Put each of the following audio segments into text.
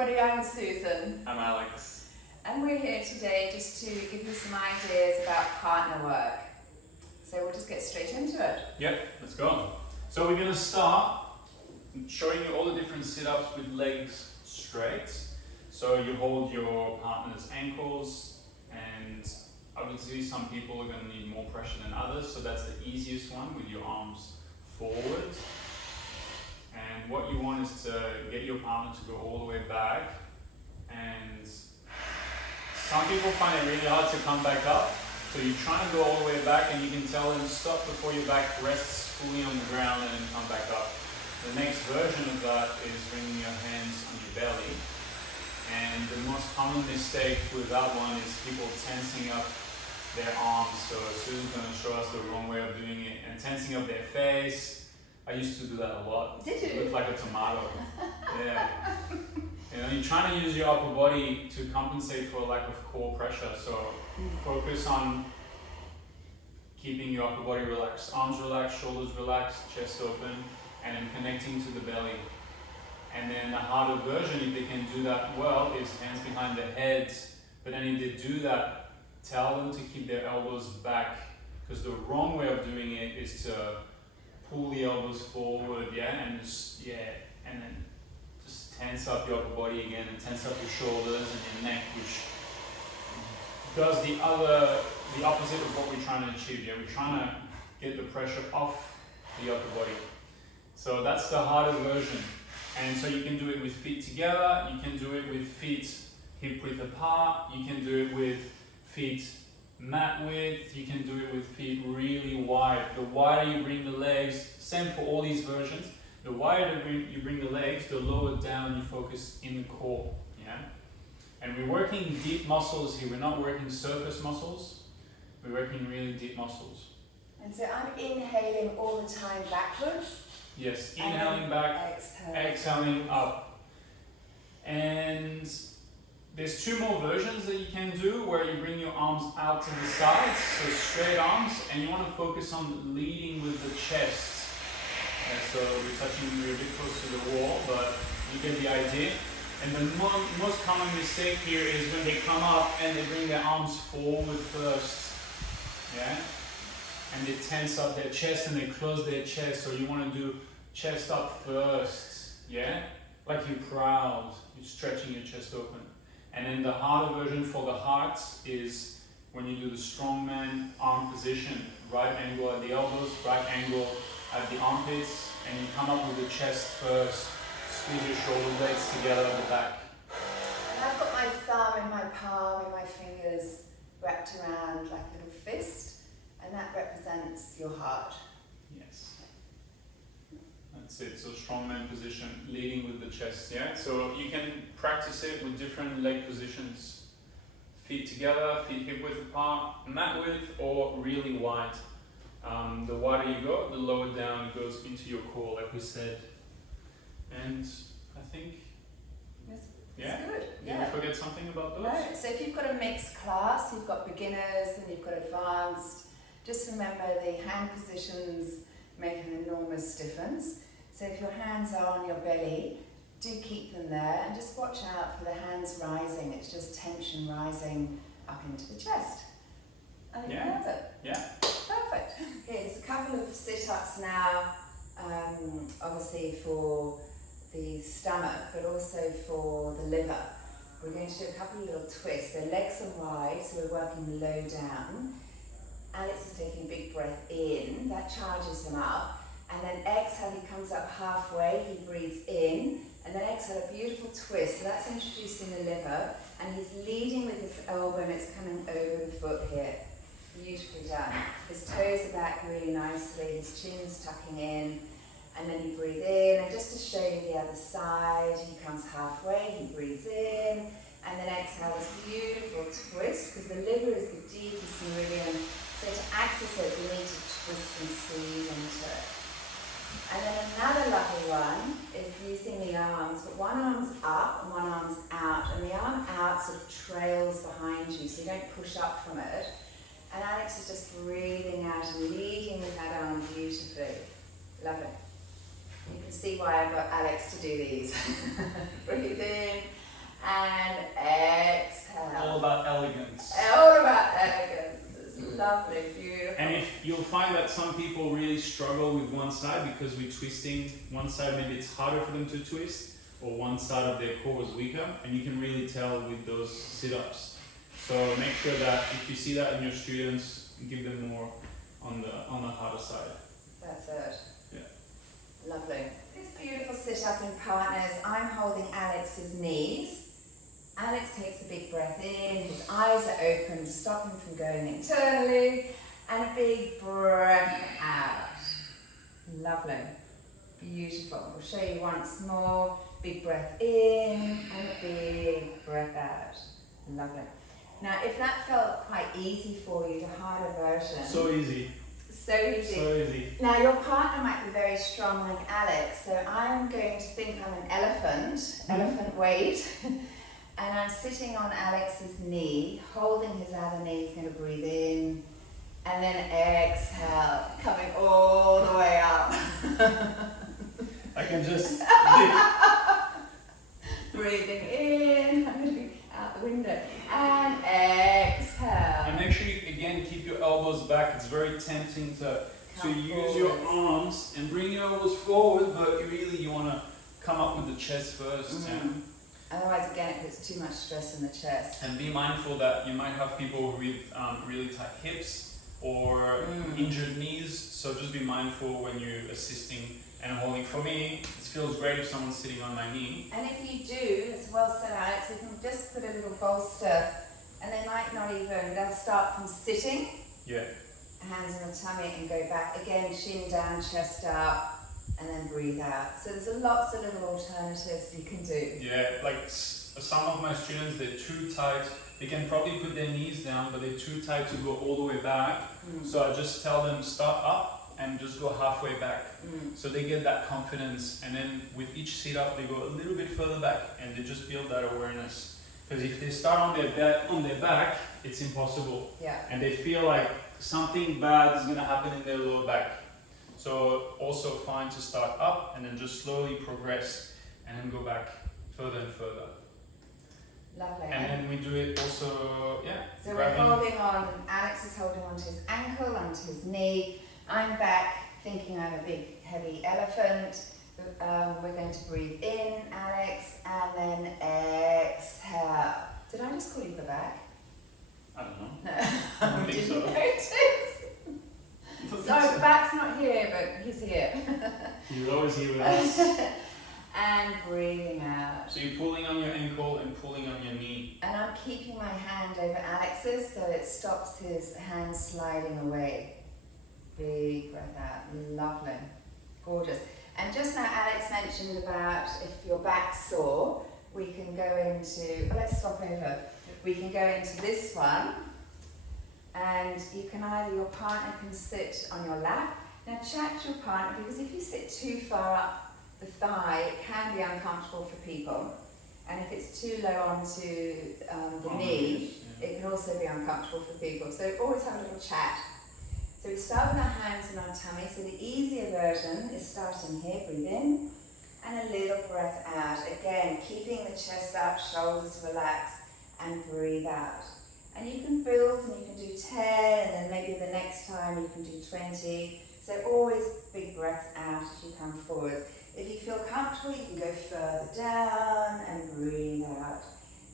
everybody, I'm Susan. I'm Alex. And we're here today just to give you some ideas about partner work. So we'll just get straight into it. Yep, let's go. So we're going to start showing you all the different sit-ups with legs straight. So you hold your partner's ankles, and obviously some people are going to need more pressure than others, so that's the easiest one with your arms forward. And what you want is to get your partner to go all the way back, and some people find it really hard to come back up, so you try to go all the way back and you can tell them stop before your back rests fully on the ground and then come back up. The next version of that is bringing your hands on your belly, and the most common mistake with that one is people tensing up their arms. So Susan's going to show us the wrong way of doing it, and tensing up their face. I used to do that a lot. Did you? It looked like a tomato. Yeah. You know, you're trying to use your upper body to compensate for a lack of core pressure. So focus on keeping your upper body relaxed. Arms relaxed, shoulders relaxed, chest open, and then connecting to the belly. And then the harder version, if they can do that well, is hands behind their heads. But then if they do that, tell them to keep their elbows back, because the wrong way of doing it is to pull the elbows forward, and then just tense up your upper body again, and tense up your shoulders and your neck, which does the opposite of what we're trying to achieve. Yeah, we're trying to get the pressure off the upper body. So that's the harder version. And so you can do it with feet together, you can do it with feet hip width apart, you can do it with feet mat width, you can do it with feet really wide. The wider you bring the legs, same for all these versions, the wider you bring the legs, the lower down you focus in the core. Yeah? And we're working deep muscles here, we're not working surface muscles, we're working really deep muscles. And so I'm inhaling all the time backwards. Yes, inhaling back, exhaling up. And there's two more versions that you can do where you bring your arms out to the sides, so straight arms, and you want to focus on leading with the chest. So we're a bit close to the wall, but you get the idea. And the most common mistake here is when they come up and they bring their arms forward first. Yeah? And they tense up their chest and they close their chest, so you want to do chest up first. Yeah? Like you're proud, you're stretching your chest open. And then the harder version for the heart is when you do the strongman arm position. Right angle at the elbows, right angle at the armpits, and you come up with the chest first. Squeeze your shoulder blades together at the back. And I've got my thumb in my palm and my fingers wrapped around like a little fist, and that represents your heart. Yes. That's it, so strongman position, leading with the chest, yeah? So you can practice it with different leg positions. Feet together, feet hip width apart, mat width, or really wide. The wider you go, the lower down it goes into your core, like we said. And I think, That's yeah? good. Did we forget something about those? No, so if you've got a mixed class, you've got beginners and you've got advanced, just remember the hand positions make an enormous difference. So if your hands are on your belly, do keep them there and just watch out for the hands rising. It's just tension rising up into the chest. I think you nailed it. Yeah. Perfect. Okay, there's a couple of sit-ups now, obviously for the stomach, but also for the liver. We're going to do a couple of little twists. So legs are wide, so we're working low down. Alex is taking a big breath in, that charges him up. And then exhale, he comes up halfway, he breathes in, and then exhale, a beautiful twist. So that's introducing the liver, and he's leading with his elbow and it's coming over the foot here. Beautifully done. His toes are back really nicely, his chin's tucking in, and then you breathe in. And just to show you the other side, he comes halfway, he breathes in, and then exhale this beautiful twist, because the liver is the deepest meridian. So to access it, we need to twist and squeeze into it. And then another lovely one is using the arms, but one arm's up and one arm's out, and the arm out sort of trails behind you, so you don't push up from it. And Alex is just breathing out and leading with that arm beautifully. Love it. You can see why I've got Alex to do these. Breathe in and exhale. All about elegance. All about elegance. It's lovely, beautiful. And if you'll find that some people really struggle with one side because we're twisting one side, maybe it's harder for them to twist, or one side of their core is weaker, and you can really tell with those sit-ups. So make sure that if you see that in your students, give them more on the harder side. That's it. Yeah. Lovely. This beautiful sit-up in partners. I'm holding Alex's knees. Alex takes a big breath in, his eyes are open to stop him from going internally, and a big breath out. Lovely. Beautiful. We'll show you once more. Big breath in and a big breath out. Lovely. Now, if that felt quite easy for you, the harder version. So easy. So easy. So easy. Now, your partner might be very strong like Alex, so I'm going to think I'm an elephant, elephant weight, and I'm sitting on Alex's knee, holding his other knee. He's going to breathe in, and then exhale, coming all the way up. I can just Breathing in, I'm going to be out the window, and exhale. And make sure you, again, keep your elbows back. It's very tempting to use your arms and bring your elbows forward, but you want to come up with the chest first. Mm-hmm. Otherwise, again, it puts too much stress in the chest. And be mindful that you might have people with really tight hips or injured knees, so just be mindful when you're assisting and holding. For me, it feels great if someone's sitting on my knee. And if you do, as well said Alex, you can just put a little bolster, and they might not even, they'll start from sitting, Yeah. hands on the tummy and go back. Again, chin down, chest up, and then breathe out. So there's lots of little alternatives you can do. Yeah, like some of my students, they're too tight. They can probably put their knees down, but they're too tight to go all the way back. So I just tell them start up and just go halfway back. So they get that confidence, and then with each sit up they go a little bit further back, and they just build that awareness. Because if they start on their back, it's impossible. Yeah. And they feel like something bad is gonna happen in their lower back. So also fine to start up and then just slowly progress and then go back further and further. Lovely. And then we do it also, yeah. So we're holding on, Alex is holding onto his ankle, onto his knee. I'm back thinking I'm a big heavy elephant. We're going to breathe in, Alex, and then exhale. Did I just call you the back? I don't know. No. I don't think so. Notice. Sorry, the back's not here, but he's here. He's always here with us. And breathing out. So you're pulling on your ankle and pulling on your knee. And I'm keeping my hand over Alex's so it stops his hand sliding away. Big breath out. Lovely. Gorgeous. And just now Alex mentioned about if your back's sore, we can go into, let's swap over. We can go into this one, and you can either, your partner can sit on your lap. Now chat to your partner, because if you sit too far up the thigh, it can be uncomfortable for people. And if it's too low onto the knee, it can also be uncomfortable for people. So always have a little chat. So we start with our hands on our tummy. So the easier version is starting here, breathe in, and a little breath out. Again, keeping the chest up, shoulders relaxed, and breathe out. And you can build, and you can do 10, and then maybe the next time you can do 20. So always big breaths out as you come forward. If you feel comfortable, you can go further down and breathe out.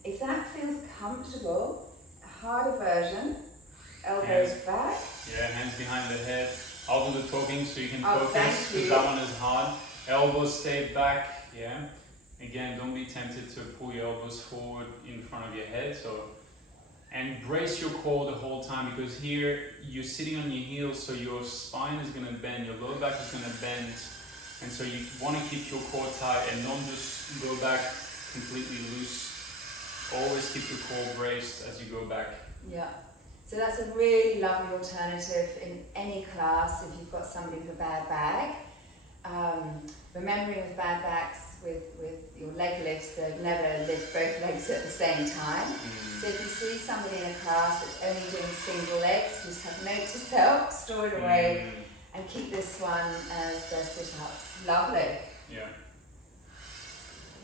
If that feels comfortable, a harder version, elbows back. Yeah, hands behind the head. I'll do the talking so you can Oh, focus, because that one is hard. Elbows stay back, yeah. Again, don't be tempted to pull your elbows forward in front of your head. And brace your core the whole time, because here you're sitting on your heels, so your spine is going to bend, your lower back is going to bend. And so you want to keep your core tight and don't just go back completely loose. Always keep your core braced as you go back. Yeah. So that's a really lovely alternative in any class if you've got somebody with a bad back. Remembering with bad backs, with your leg lifts, they'll never lift both legs at the same time. So if you see somebody in a class that's only doing single legs, just have note to self, store it away, and keep this one as their sit-ups. Lovely. Yeah.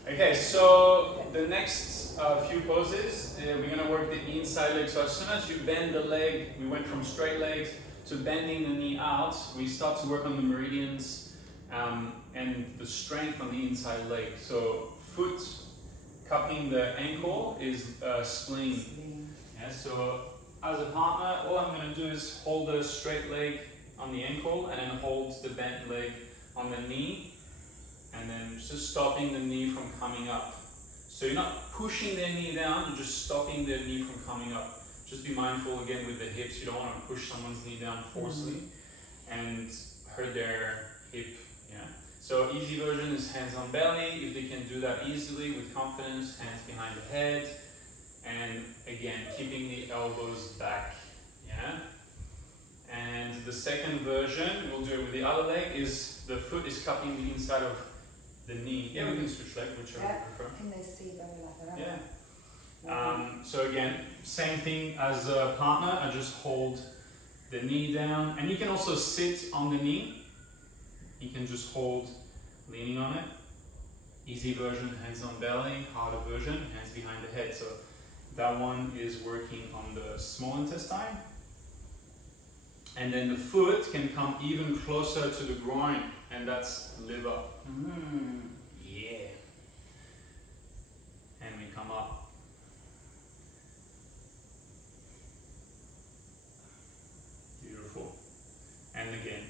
Okay, so the next a few poses. We're going to work the inside leg. So as soon as you bend the leg, we went from straight legs to bending the knee out. We start to work on the meridians and the strength on the inside leg. So foot cupping the ankle is spleen. Yeah, so as a partner, all I'm going to do is hold the straight leg on the ankle and then hold the bent leg on the knee, and then just stopping the knee from coming up. So you're not pushing their knee down, you're just stopping their knee from coming up. Just be mindful again with the hips, you don't want to push someone's knee down forcefully and hurt their hip. Yeah. So easy version is hands on belly. If they can do that easily with confidence, hands behind the head, and again keeping the elbows back. Yeah. And the second version, we'll do it with the other leg, is the foot is cupping the inside of the knee. Yeah, we can switch leg, whichever you prefer. Can they see very like that? Yeah. So again, same thing as a partner. I just hold the knee down, and you can also sit on the knee. You can just hold, leaning on it. Easy version, hands on belly. Harder version, hands behind the head. So that one is working on the small intestine. And then the foot can come even closer to the groin, and that's liver. Yeah. And we come up. Beautiful. And again,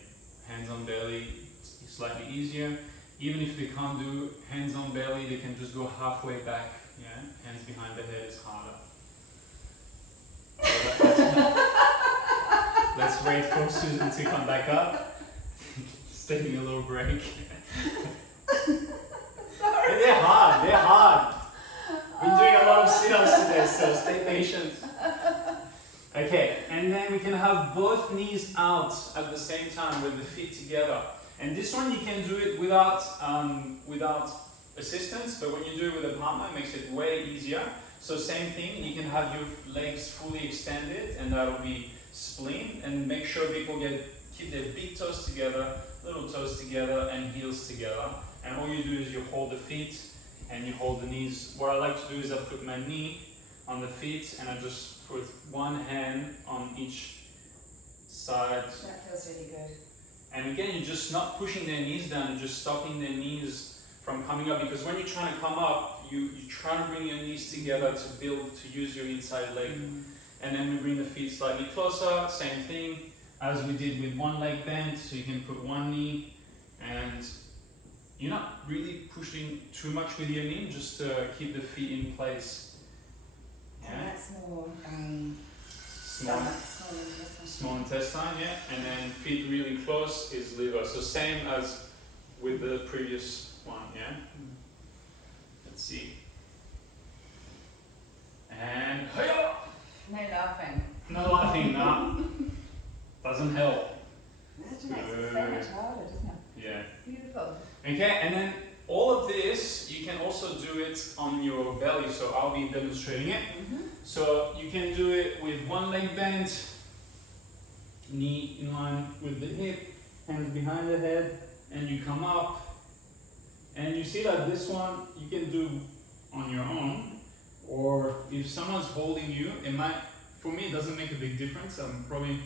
hands on belly, slightly easier. Even if they can't do hands on belly, they can just go halfway back. Yeah, hands behind the head is harder. So let's wait for Susan to come back up. Just taking a little break. They're hard, they're hard. Been doing a lot of sit-ups today, so stay patient. Okay, and then we can have both knees out at the same time with the feet together. And this one you can do it without assistance, but when you do it with a partner, it makes it way easier. So same thing, you can have your legs fully extended, and that'll be spleen. And make sure people keep their big toes together, little toes together, and heels together. And all you do is you hold the feet and you hold the knees. What I like to do is I put my knee on the feet and I just put one hand on each side. That feels really good. And again, you're just not pushing their knees down, you're just stopping their knees from coming up, because when you're trying to come up, you're trying to bring your knees together to use your inside leg. And then we bring the feet slightly closer, same thing as we did with one leg bent, so you can put one knee, and you're not really pushing too much with your knee, just to keep the feet in place. Yeah. And that's more small intestine, yeah, and then feet really close is liver. So same as with the previous one, yeah. Let's see. And no laughing. no laughing, no. Doesn't help. That makes it so much harder, doesn't it? Yeah. Beautiful. Okay, and then all of this, you can also do it on your belly, so I'll be demonstrating it. So you can do it with one leg bent, knee in line with the hip, hands behind the head, and you come up. And you see that this one you can do on your own, or if someone's holding you, it might, for me it doesn't make a big difference. I'm probably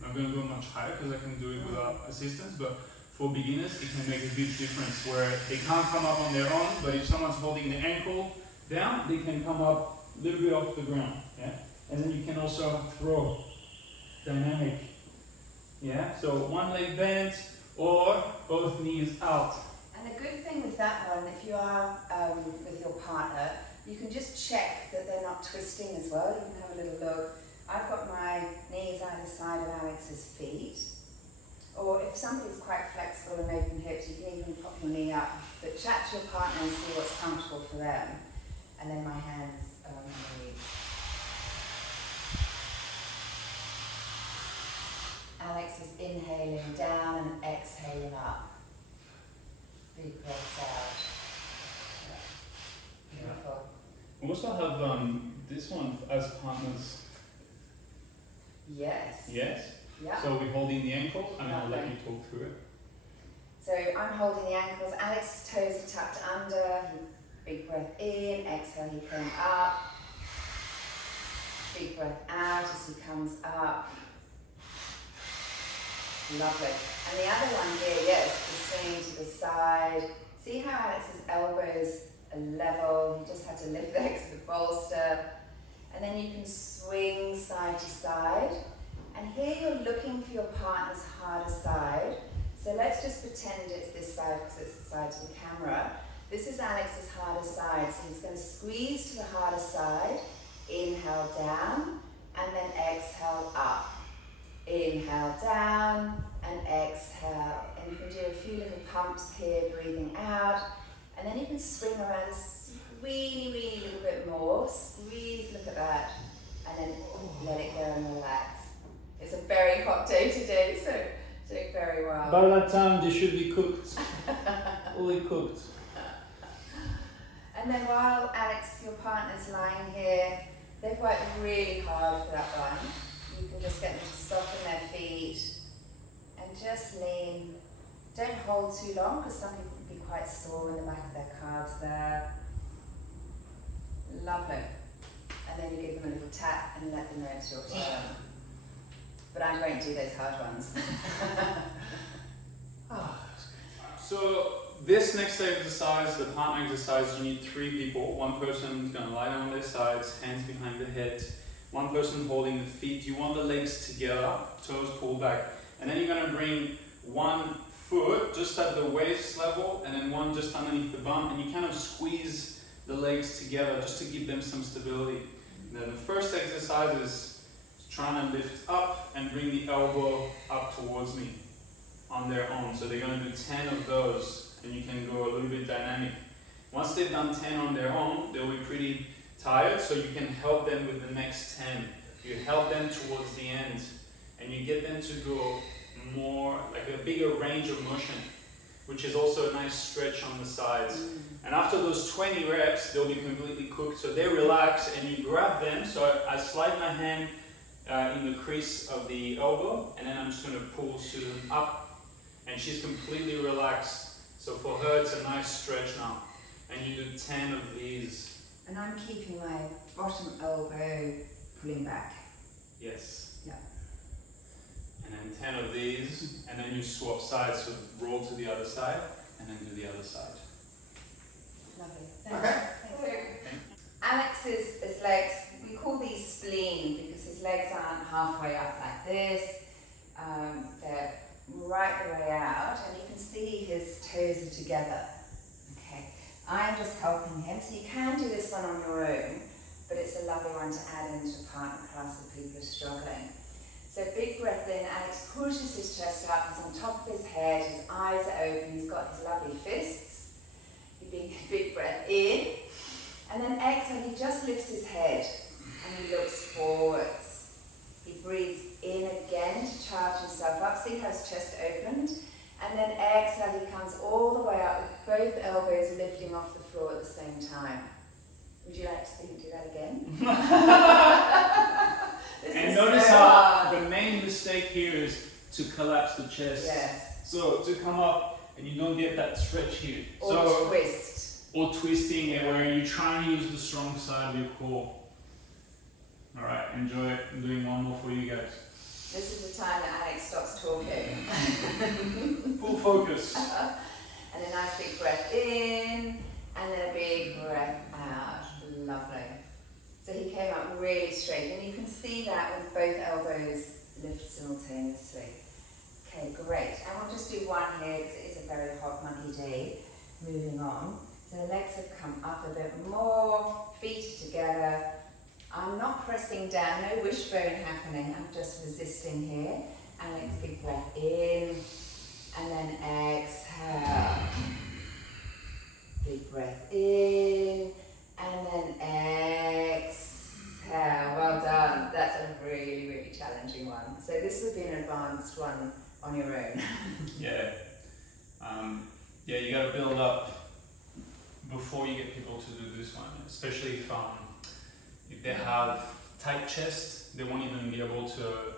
not going to go much higher because I can do it without assistance, but for beginners it can make a big difference where they can't come up on their own, but if someone's holding the ankle down, they can come up a little bit off the ground. Yeah? And then you can also throw dynamic. Yeah? So one leg bent or both knees out. And the good thing with that one, if you are with your partner, you can just check that they're not twisting as well. You can have a little look. I've got my knees either side of Alex's feet. Or if somebody's quite flexible and open hips, you can even pop your knee up. But chat to your partner and see what's comfortable for them. And then my hands are on my knees. Alex is inhaling down and exhaling up. Big breaths out. Yeah. Beautiful. We also have this one as partners. Yes. Yes? Yeah. So we're holding the ankle, and I'll let you talk through it. So I'm holding the ankles. Alex's toes are tucked under. He Big breath in, exhale, he came up. Big breath out as he comes up. Lovely. And the other one here, yes, the swing to the side. See how Alex's elbows are level, he just had to lift the legs to the bolster. And then you can swing side to side. And here you're looking for your partner's harder side. So let's just pretend it's this side because it's the side to the camera. This is Alex's harder side. So he's going to squeeze to the harder side. Inhale down and then exhale up. Inhale down and exhale. And you can do a few little pumps here, breathing out. And then you can swing around really, really little bit more. Squeeze, look at that. And then let it go and relax. It's a very hot day today, so doing very well. By that time, they should be cooked. Fully cooked. And then while Alex, your partner's lying here, they've worked really hard for that one. You can just get them to soften their feet and just lean. Don't hold too long because some people can be quite sore in the back of their calves there. Lovely. And then you give them a little tap and let them know it's your turn. But I won't do those hard ones. So this next exercise, the partner exercise, you need 3 people. One person is going to lie down on their sides, hands behind the head. One person holding the feet. You want the legs together, toes pulled back. And then you're going to bring one foot just at the waist level and then one just underneath the bum. And you kind of squeeze the legs together just to give them some stability. And then the first exercise is trying to lift up and bring the elbow up towards me on their own. So they're going to do 10 of those and you can go a little bit dynamic. Once they've done 10 on their own, they'll be pretty tired, so you can help them with the next 10. You help them towards the end and you get them to go more, like a bigger range of motion, which is also a nice stretch on the sides. And after those 20 reps, they'll be completely cooked. So they relax and you grab them. So I slide my hand in the crease of the elbow and then I'm just going to pull Susan up and she's completely relaxed. So for her it's a nice stretch now. And you do 10 of these. And I'm keeping my bottom elbow pulling back. Yes. Yeah. And then 10 of these, and then you swap sides, so roll to the other side, and then do the other side. Lovely. Thanks. Alex's legs, we call these spleen because his legs aren't halfway up like this. They're right the way out, and you can see his toes are together. Okay. I'm just helping him, so you can do this one on your own, but it's a lovely one to add into a partner class if people are struggling. So big breath in, Alex pushes his chest up, he's on top of his head, his eyes are open, he's got his lovely fists. Big breath in, and then exhale, he just lifts his head and he looks forwards. He breathes in again to charge himself up, see how his chest opened, and then exhale, he comes all the way up with both elbows lifting off the floor at the same time. Would you like to see him do that again? And notice how the main mistake here is to collapse the chest. Yes. So to come up and you don't get that stretch here. Or twist. Or twisting it where you try and use the strong side of your core. Alright, enjoy it. I'm doing one more for you guys. This is the time that Alex stops talking. Full focus. And a nice big breath in, and then a big breath out. Lovely. So he came up really straight, and you can see that with both elbows lift simultaneously. Okay, great. And we'll just do one here because it is a very hot, muggy day. Moving on. So the legs have come up a bit more, feet together. I'm not pressing down, no wishbone happening. I'm just resisting here. Alex, big breath in, and then exhale. Big breath in, and then exhale. Well done. That's a really, really challenging one. So this would be an advanced one on your own. Yeah. You got to build up before you get people to do this one, especially if they have tight chest, they won't even be able to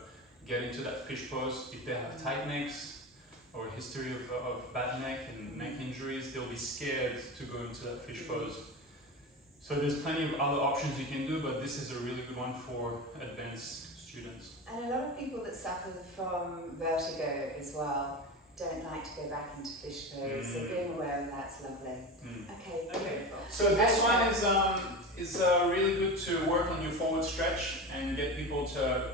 get into that fish pose. If they have tight necks or a history of bad neck and neck injuries, they'll be scared to go into that fish pose. So there's plenty of other options you can do, but this is a really good one for advanced students. And a lot of people that suffer from vertigo as well don't like to go back into fish pose, so being aware of that's lovely. Okay, beautiful. So this one is really good to work on your forward stretch and get people to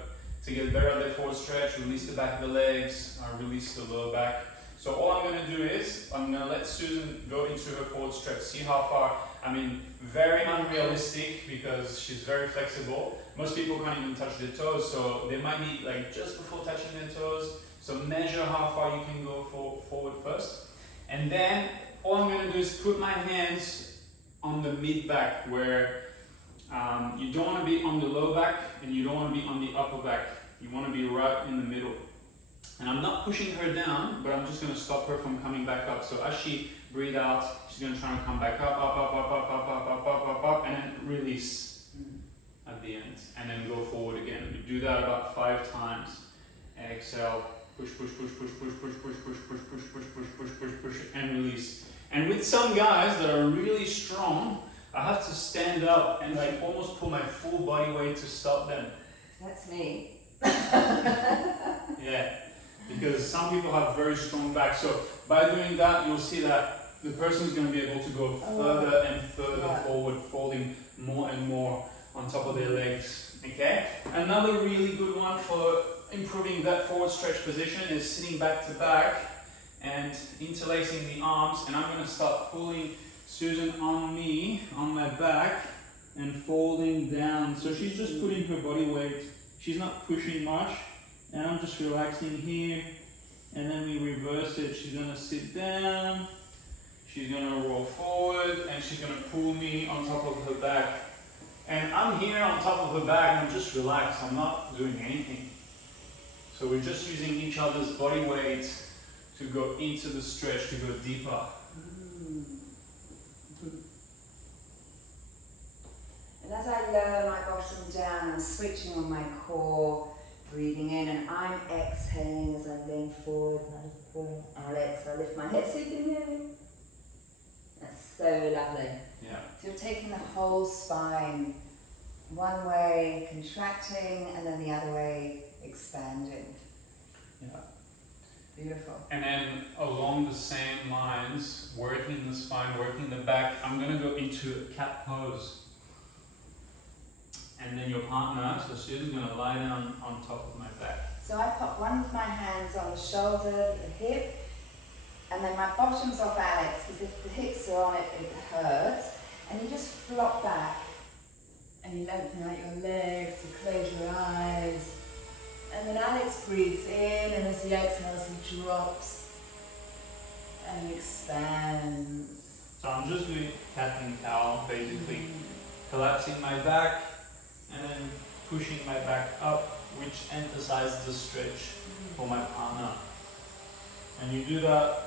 get better at their forward stretch, release the back of the legs, release the lower back. So all I'm going to do is, I'm going to let Susan go into her forward stretch, see how far. I mean, very unrealistic because she's very flexible. Most people can't even touch their toes, so they might be like just before touching their toes. So measure how far you can go forward first. And then all I'm going to do is put my hands on the mid-back where you don't want to be on the low back and you don't want to be on the upper back. You want to be right in the middle. And I'm not pushing her down, but I'm just going to stop her from coming back up. So as she breathes out, she's going to try and come back up, and then release at the end. And then go forward again. You do that about 5 times. Exhale, push, push, push, push, push, push, push, push, push, push, push, push, push, push, push, and release. And with some guys that are really strong, I have to stand up and like almost pull my full body weight to stop them. That's me. Yeah, because some people have very strong back. So by doing that, you'll see that the person is going to be able to go further and further forward, folding more and more on top of their legs. Okay. Another really good one for improving that forward stretch position is sitting back to back and interlacing the arms. And I'm going to start pulling Susan on me, on my back, and folding down. So she's just putting her body weight. She's not pushing much, and I'm just relaxing here, and then we reverse it. She's gonna sit down, she's gonna roll forward, and she's gonna pull me on top of her back. And I'm here on top of her back, and I'm just relaxed, I'm not doing anything. So we're just using each other's body weight to go into the stretch, to go deeper. And as I lower my bottom down, I'm switching on my core, breathing in, and I'm exhaling as I lean forward. I'll exhale, lift my head, sitting in. That's so lovely. Yeah. So you're taking the whole spine, one way contracting, and then the other way expanding. Yeah. Beautiful. And then along the same lines, working the spine, working the back, I'm going to go into a cat pose. And then your partner, so Susan's going to lie down on top of my back. So I pop one of my hands on the shoulder, the hip, and then my bottom's off Alex, because if the hips are on it, it hurts. And you just flop back, and you lengthen out your legs, you close your eyes. And then Alex breathes in, and as he exhales, he drops and expands. So I'm just doing cat and cow, basically. Collapsing my back, and then pushing my back up, which emphasizes the stretch for my partner. And you do that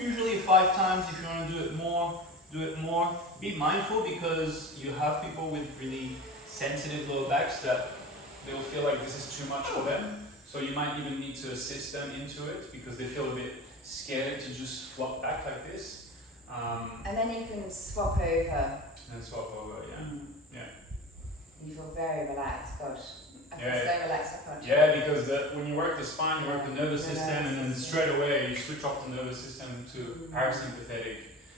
usually 5 times. If you want to do it more, do it more. Be mindful because you have people with really sensitive lower backs that they'll feel like this is too much for them. So you might even need to assist them into it because they feel a bit scared to just flop back like this. And then you can swap over. And swap over, yeah. Yeah. You feel very relaxed. Gosh, I feel Yeah. so relaxed. I can't. Yeah, because when you work the spine, you work the nervous system, and then straight away you switch off the nervous system to parasympathetic.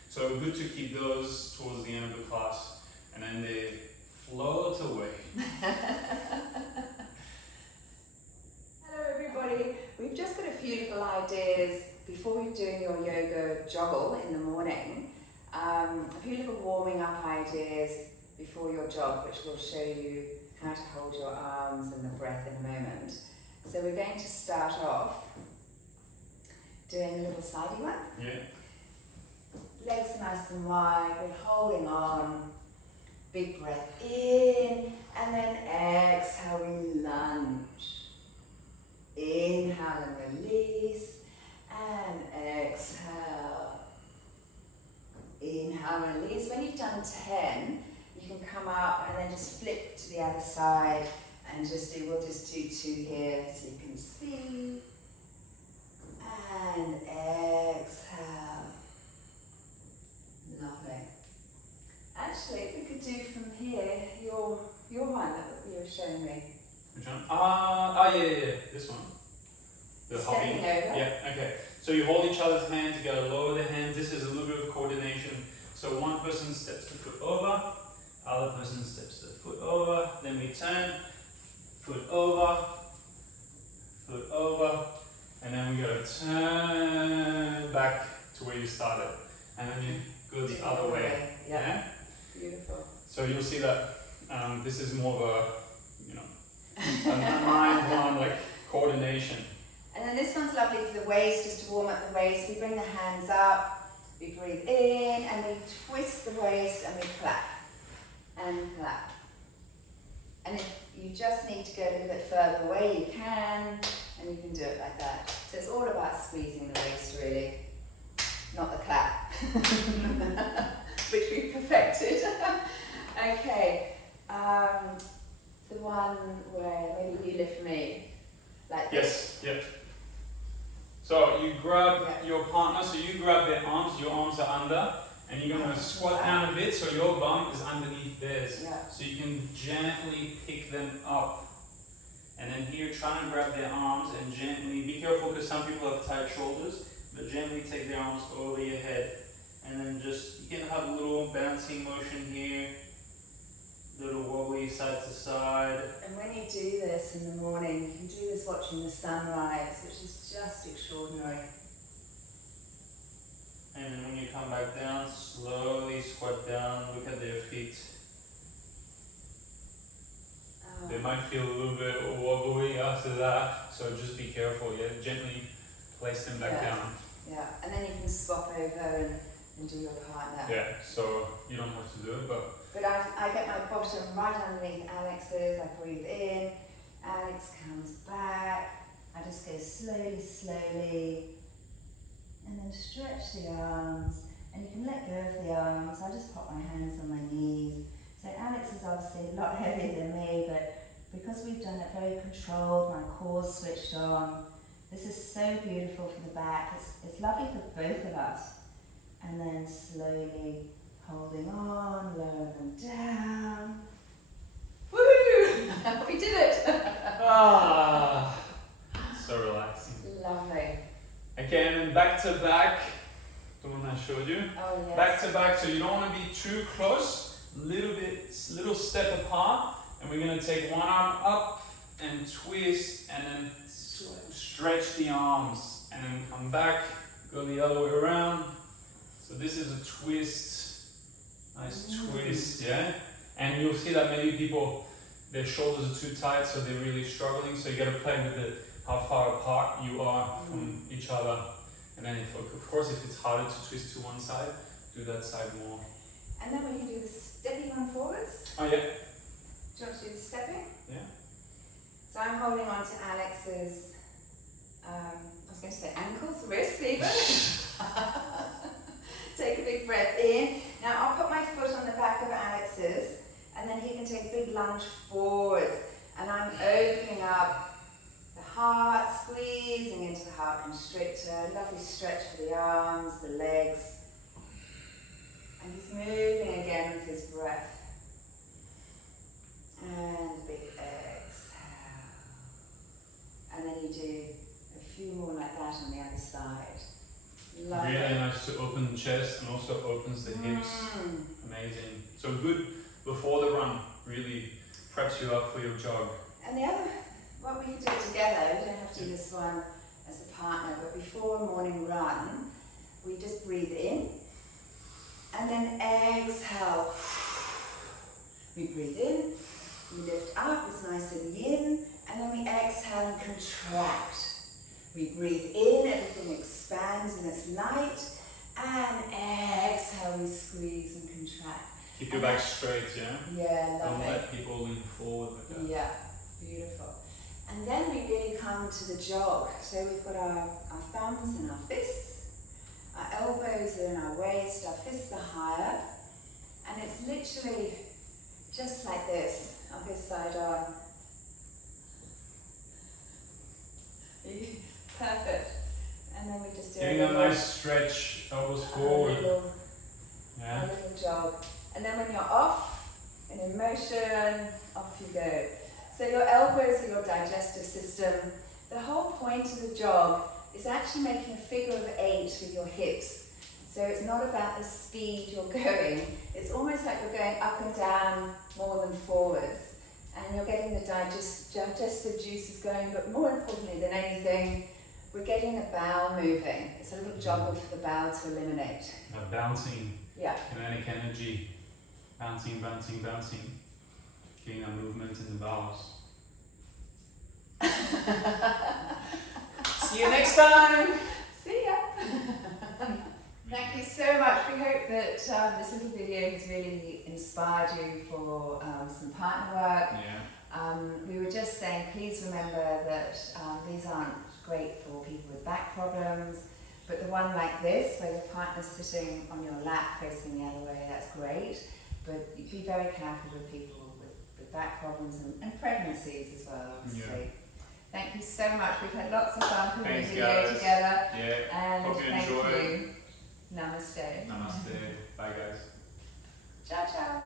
So good to keep those towards the end of the class, and then they float away. Hello everybody. We've just got a few little ideas before you're doing your yoga joggle in the morning. A few little warming up ideas before your jog, which will show you how to hold your arms and the breath in a moment. So we're going to start off doing a little sidey one. Yeah. Legs nice and wide, we're holding on. Big breath in, and then exhale, we lunge. Inhale and release, and exhale. Inhale and release. When you've done 10, you can come up and then just flip to the other side and we'll just do 2 here so you can see. And exhale. Lovely. Actually, if we could do your one that you were showing me. Which one? Yeah. This one. The Stepping hopping. over. Yeah, okay. So you hold each other's hands, you gotta lower the hands. This is a little bit of coordination. So one person steps the foot over, other person steps the foot over, then we turn, foot over, and then we gotta turn back to where you started. And then you go the other way. Yeah. Beautiful. So you'll see that this is more of a mind one, like coordination. And then this one's lovely for the waist, just to warm up the waist. We bring the hands up, we breathe in, and we twist the waist, and we clap, and clap. And if you just need to go a little bit further away, you can, and you can do it like that. So it's all about squeezing the waist, really, not the clap, which we perfected. Okay, the one where maybe you lift me, like this. Yes, yep. So you grab your partner, so you grab their arms, your arms are under, and you're going to squat down a bit so your bum is underneath theirs. Yeah. So you can gently pick them up. And then here, try and grab their arms and gently, be careful because some people have tight shoulders, but gently take their arms over your head. And then just, you can have a little bouncing motion here, little wobbly side to side. And when you do this in the morning, you can do this watching the sunrise, which is just extraordinary. And then when you come back down, slowly squat down, look at their feet. They might feel a little bit wobbly after that, so just be careful, gently place them back down. Yeah, and then you can swap over and do your partner. Yeah, so you don't have to do it, but I get my bottom right underneath Alex's, I breathe in, Alex comes back, I just go slowly, and then stretch the arms, and you can let go of the arms. I just pop my hands on my knees. So Alex is obviously a lot heavier than me, but because we've done it very controlled, my core's switched on, this is so beautiful for the back. It's lovely for both of us. And then slowly holding on, lower them down. Woo! We did it! so relaxing. Lovely. Okay, and then back to back, the one I showed you. Oh yes. Back to back, so you don't want to be too close. Little step apart, and we're going to take one arm up and twist, and then stretch the arms, and then come back, go the other way around. So this is a twist, nice twist, yeah? And you'll see that maybe people, their shoulders are too tight, so they're really struggling, so you got to play with how far apart you are from each other. And then of course if it's harder to twist to one side, do that side more. And then we can do the stepping one forwards. Oh yeah. Do you want to do the stepping? Yeah. So I'm holding on to Alex's, I was going to say ankles, wrists even. Take a big breath in. Now I'll put my foot on the back of Alex's, and then he can take a big lunge forwards. And I'm opening up the heart, squeezing into the heart constrictor. Lovely stretch for the arms, the legs. And he's moving again with his breath. And a big exhale. And then you do a few more like that on the other side. Lovely. Really nice to open the chest and also opens the hips. Amazing. So good before the run, really preps you up for your jog. And the other, what we can do together, we don't have to do this one as a partner, but before a morning run, we just breathe in. And then exhale. We breathe in, we lift up, it's nice and yin, and then we exhale and contract. We breathe in, everything expands and it's light, and exhale, we squeeze and contract. Keep your back straight, yeah? Yeah, Don't lovely. let people lean forward like that. Yeah, beautiful. And then we really come to the jog. So we've got our thumbs and our fists. Our elbows are in our waist, our fists are higher, and it's literally just like this. I'll go side on. Perfect. And then we just do Getting a nice stretch, elbows forward. a little jog. And then when you're off, and in motion, off you go. So your elbows are your digestive system. The whole point of the jog is actually making a figure of 8 with your hips. So it's not about the speed you're going, it's almost like you're going up and down more than forwards. And you're getting the digestive juices going, but more importantly than anything, we're getting the bowel moving. It's a little joggle for the bowel to eliminate. Bouncing, Yeah. kinetic energy, bouncing, bouncing, bouncing, getting that movement in the bowels. See you next time! See ya! Thank you so much. We hope that this little video has really inspired you for some partner work. Yeah. We were just saying, please remember that these aren't great for people with back problems, but the one like this, where your partner's sitting on your lap facing the other way, that's great. But be very careful with people with back problems and pregnancies as well, obviously. Yeah. Thank you so much. We've had lots of fun putting Thanks, the video guys. together. Yeah. And Hope you thank enjoy. you. Namaste. Namaste. Bye, guys. Ciao, ciao.